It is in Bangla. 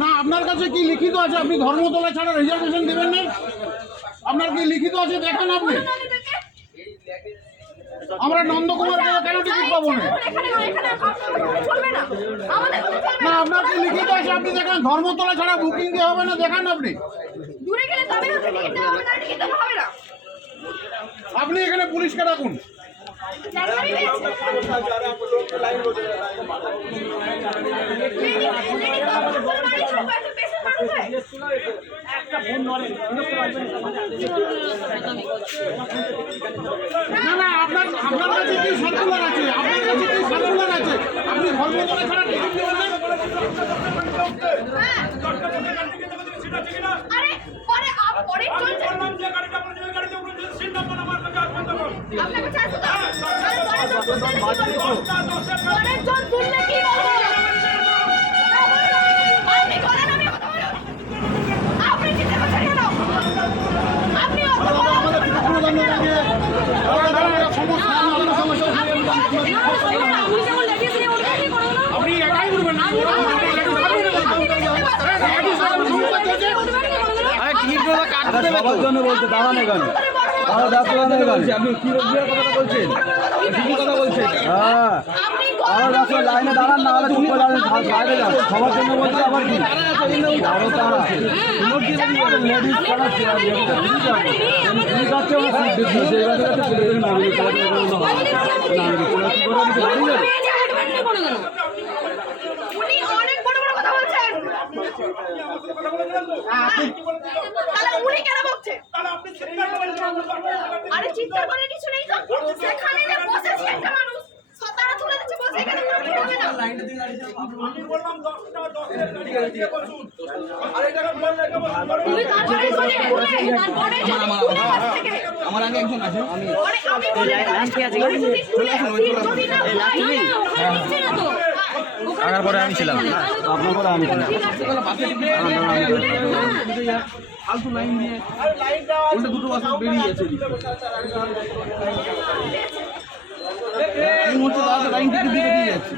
না, আপনার কাছে কি লিখিত আছে? আপনি ধর্মতলা ছাড়া রিজার্ভেশন দেবেন না? আপনার কি লিখিত আছে দেখান আপনি। আমরা নন্দকুমার কেন টিকিট পাবো না? না, আপনার কি লিখিত আছে আপনি দেখান। ধর্মতলা ছাড়া বুকিং দিয়ে হবে না, দেখান আপনি। আপনি এখানে পুলিশকে ডাকুন। না না, আপনার কাছে কি সার্কুলার আছে? আপনার কাছে কি সার্কুলার আছে? আপনি ধর্মতলা ছাড়া টিকিট দেবেন না? আপনি একাই করবেন না? সবার জন্য বলছে, দাঁড়ান এখানে, আপনি কি কথাটা বলছেন? ঠিকই কথা বলছেন। হ্যাঁ, লাইনে দাঁড়ান, না হলে চুপ করে বাইরে যান। সবার জন্য বলছে, আবার কি আরো তারা লেডিস করা ঠিক আরে চিৎকার করে কিছু নেই তো, সেখানে যে বসেছে একটা মানুষ সতারা তুলে দিচ্ছে, বসে এখানে কোনো কি হবে না। আমি বললাম 10 টাকা 10 এর গাড়ি দিয়ে বসুন। আরে টাকা বললে তুমি তারপরে চলে তারপরে যদি তুলে কাছ থেকে আমার আগে একজন আছে, আমি বলে লাঞ্চ কি আছে গাড়ি যদি না তো আগার পরে আমি ছিলাম, আপনার পরে আমি ছিলাম। ফালতু লাইন দিয়ে উল্টে দুটো বাস বেরিয়ে গেছে। এই মুহূর্তে লাইন থেকে দিয়ে যাচ্ছি।